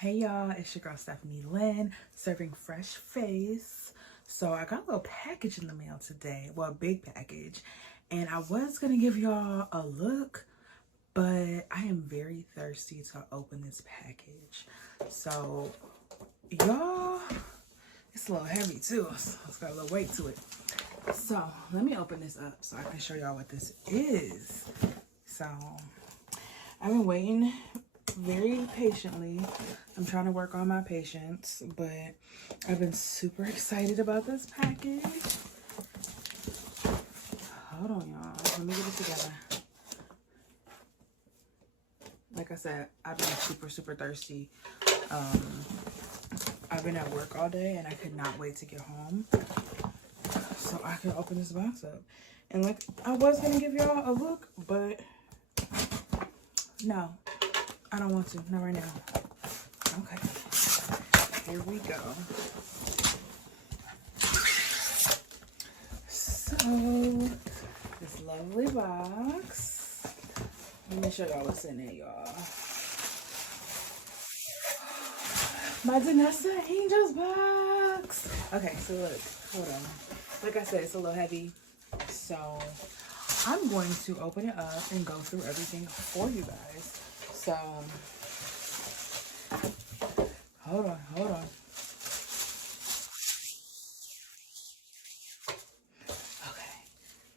Hey y'all, it's your girl Stephanie Lynn, serving fresh face. So I got a little package in the mail today, well, a big package, and I was gonna give y'all a look, but I am very thirsty to open this package. So y'all, it's a little heavy too, so it's got a little weight to it. So let me open this up so I can show y'all what this is. So I've been waiting very patiently. I'm trying to work on my patience, but I've been super excited about this package. Hold on, y'all. Let me get it together. Like I said, I've been super thirsty. I've been at work all day and I could not wait to get home so I could open this box up. And like, I was gonna give y'all a look, but no, I don't want to. Not right now. Okay. Here we go. So, this lovely box. Let me show y'all what's in it, y'all. My Danessa Angel's box. Okay, so look. Hold on. Like I said, it's a little heavy. So, I'm going to open it up and go through everything for you guys. So, hold on. Okay,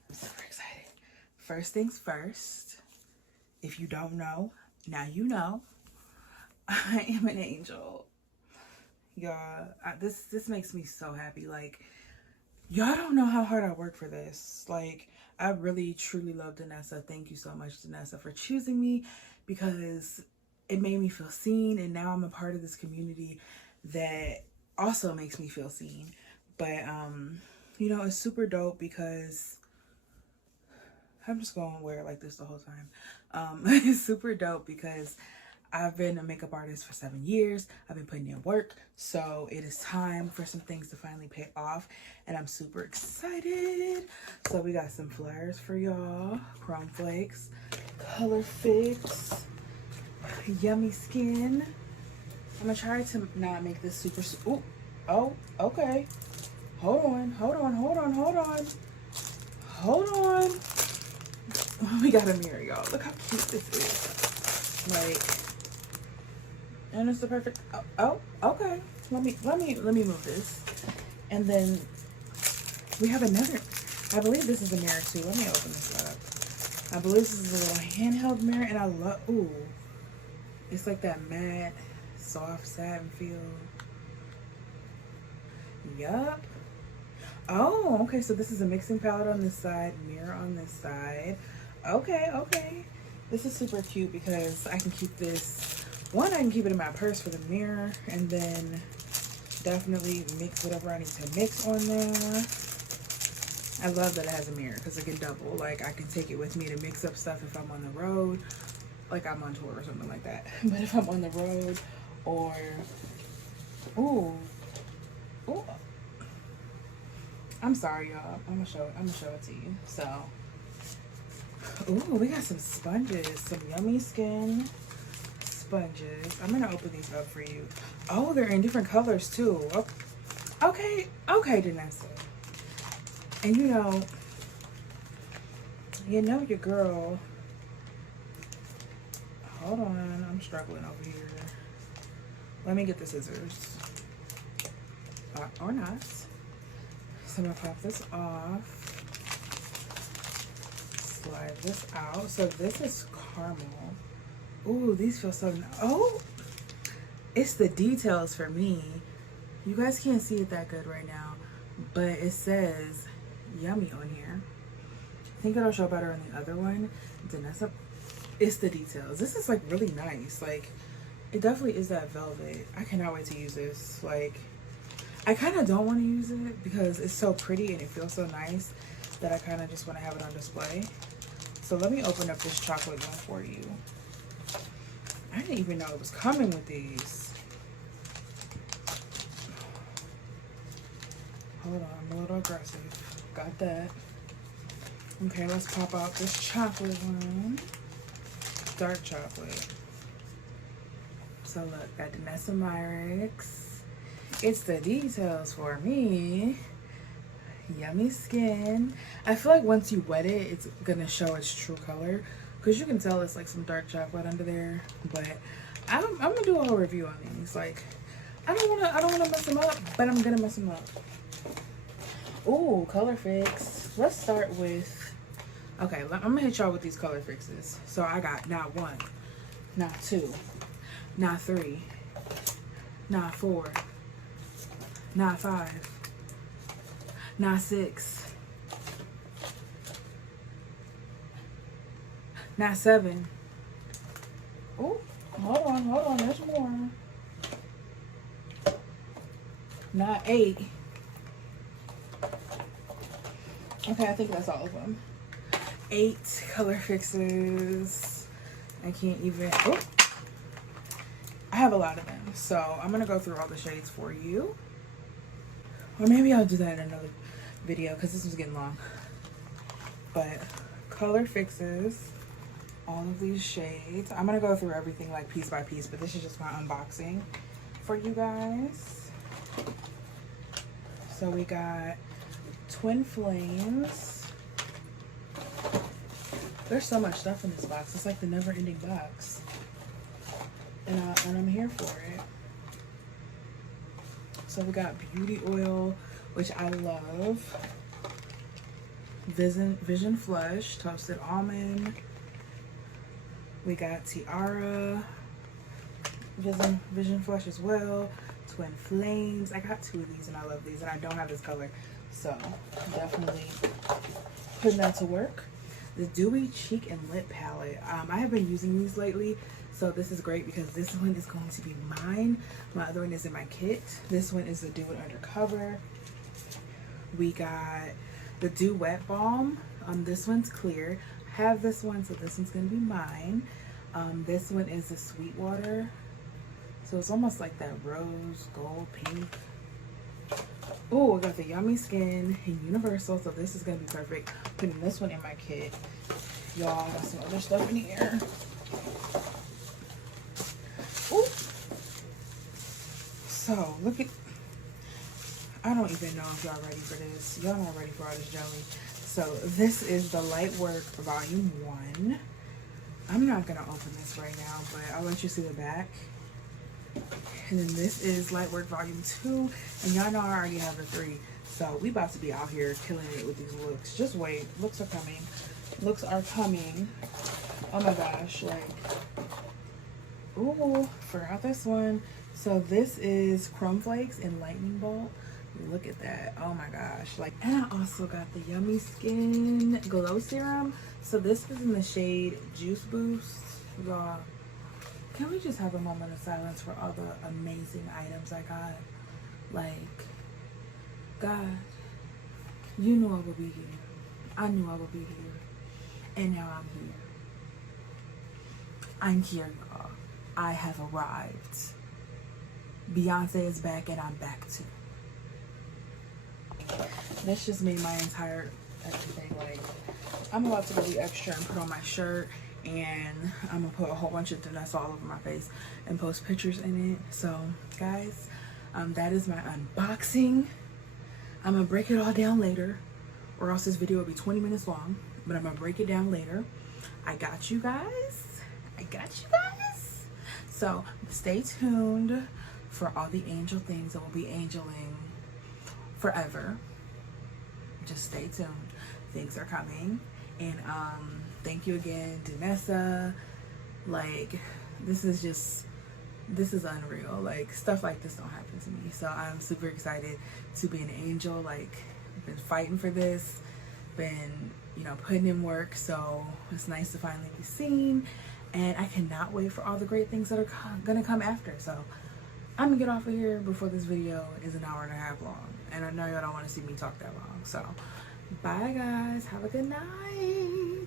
I'm super excited. First things first, if you don't know, now you know, I am an angel. Y'all, this makes me so happy. Like, y'all don't know how hard I work for this. Like, I really, truly love Danessa. Thank you so much, Danessa, for choosing me, because it made me feel seen, and now I'm a part of this community that also makes me feel seen. But you know, it's super dope because I'm just gonna wear it like this the whole time. It's super dope because I've been a makeup artist for 7 years. I've been putting in work, so it is time for some things to finally pay off, and I'm super excited. So we got some flyers for y'all, Chrome Flakes, Color Fix, Yummy Skin. I'm gonna try to not make this super, ooh, oh, okay. Hold on. We got a mirror, y'all. Look how cute this is. Like, and it's the perfect, oh, okay. Let me move this. And then we have another, I believe this is a mirror too. Let me open this up. I believe this is a little handheld mirror, and I love, ooh, it's like that matte, soft satin feel. Yup. Oh, okay, so this is a mixing palette on this side, mirror on this side. Okay. This is super cute because I can keep this, one, I can keep it in my purse for the mirror, and then definitely mix whatever I need to mix on there. I love that it has a mirror because it can double. Like, I can take it with me to mix up stuff if I'm on the road, like I'm on tour or something like that. But if I'm on the road, or, ooh, I'm sorry, y'all. I'm gonna show it to you. So, ooh, we got some sponges, some Yummy Skin sponges. I'm gonna open these up for you. Oh, they're in different colors too. Okay, Danessa. And you know your girl. Hold on, I'm struggling over here. Let me get the scissors. Or not. So I'm gonna pop this off. Slide this out. So this is caramel. Ooh, these feel so nice. Oh, it's the details for me. You guys can't see it that good right now, but it says yummy on here. I think it'll show better on the other one. Danessa, it's the details. This is like really nice. Like, it definitely is that velvet. I cannot wait to use this. Like, I kind of don't want to use it because it's so pretty and it feels so nice that I kind of just want to have it on display. So let me open up this chocolate one for you. I didn't even know it was coming with these. Hold on, I'm a little aggressive. Got that. Okay, let's pop out this chocolate one. Dark chocolate. So look, got Danessa Myricks. It's the details for me. Yummy skin. I feel like once you wet it, it's gonna show its true color, because you can tell it's like some dark chocolate under there. But I'm gonna do a whole review on these. Like, I don't wanna mess them up, but I'm gonna mess them up. Ooh, color fix. Let's start with, okay, I'm gonna hit y'all with these color fixes. So I got not 1, not 2, not 3, not 4, not 5, not 6, not 7. Oh, hold on, there's more. Not 8. Okay, I think that's all of them. 8 color fixes. I can't even, oh, I have a lot of them. So I'm gonna go through all the shades for you. Or maybe I'll do that in another video, because this was getting long. But color fixes, all of these shades. I'm gonna go through everything like piece by piece, but this is just my unboxing for you guys. So we got Twin Flames. There's so much stuff in this box. It's like the never-ending box, and I'm here for it. So we got Beauty Oil, which I love. Vision Flush, Toasted Almond. We got Tiara, Vision Flush as well. Twin Flames. I got 2 of these and I love these, and I don't have this color, so definitely putting that to work. The Dewy Cheek and Lip Palette. I have been using these lately, so this is great because this one is going to be mine. My other one is in my kit. This one is the Do It Undercover. We got the Dew Wet Balm. This one's clear. I have this one, so this one's going to be mine. This one is the Sweetwater. So it's almost like that rose gold pink. Oh, I got the Yummy Skin in Universal, so this is gonna be perfect. Putting this one in my kit. Y'all, got some other stuff in here. Ooh. So look at, I don't even know if y'all ready for this. Y'all not ready for all this jelly. So this is the Light Work Volume 1. I'm not gonna open this right now, but I'll let you see the back. And then this is Lightwork Volume 2, and y'all know I already have the 3, so we about to be out here killing it with these looks. Just wait, looks are coming. Looks are coming. Oh my gosh, like, ooh, forgot this one. So this is Chrome Flakes in Lightning Bolt. Look at that, oh my gosh. Like, and I also got the Yummy Skin Glow Serum. So this is in the shade Juice Boost. Y'all, can we just have a moment of silence for all the amazing items I got? Like, God, you knew I would be here. I knew I would be here. And now I'm here. I'm here, y'all. I have arrived. Beyonce is back and I'm back too. This just made my entire everything. Like, I'm about to go the extra and put on my shirt, and I'm gonna put a whole bunch of Danessa all over my face and post pictures in it. So guys, that is my unboxing. I'm gonna break it all down later, or else this video will be 20 minutes long, but I'm gonna break it down later. I got you guys. I got you guys. So stay tuned for all the angel things that will be angeling forever. Just stay tuned. Things are coming. And thank you again, Danessa. Like, this is unreal. Like, stuff like this don't happen to me. So I'm super excited to be an angel. Like, I've been fighting for this, been, you know, putting in work. So it's nice to finally be seen, and I cannot wait for all the great things that are gonna come after. So I'm gonna get off of here before this video is an hour and a half long, and I know y'all don't want to see me talk that long. So bye guys, have a good night.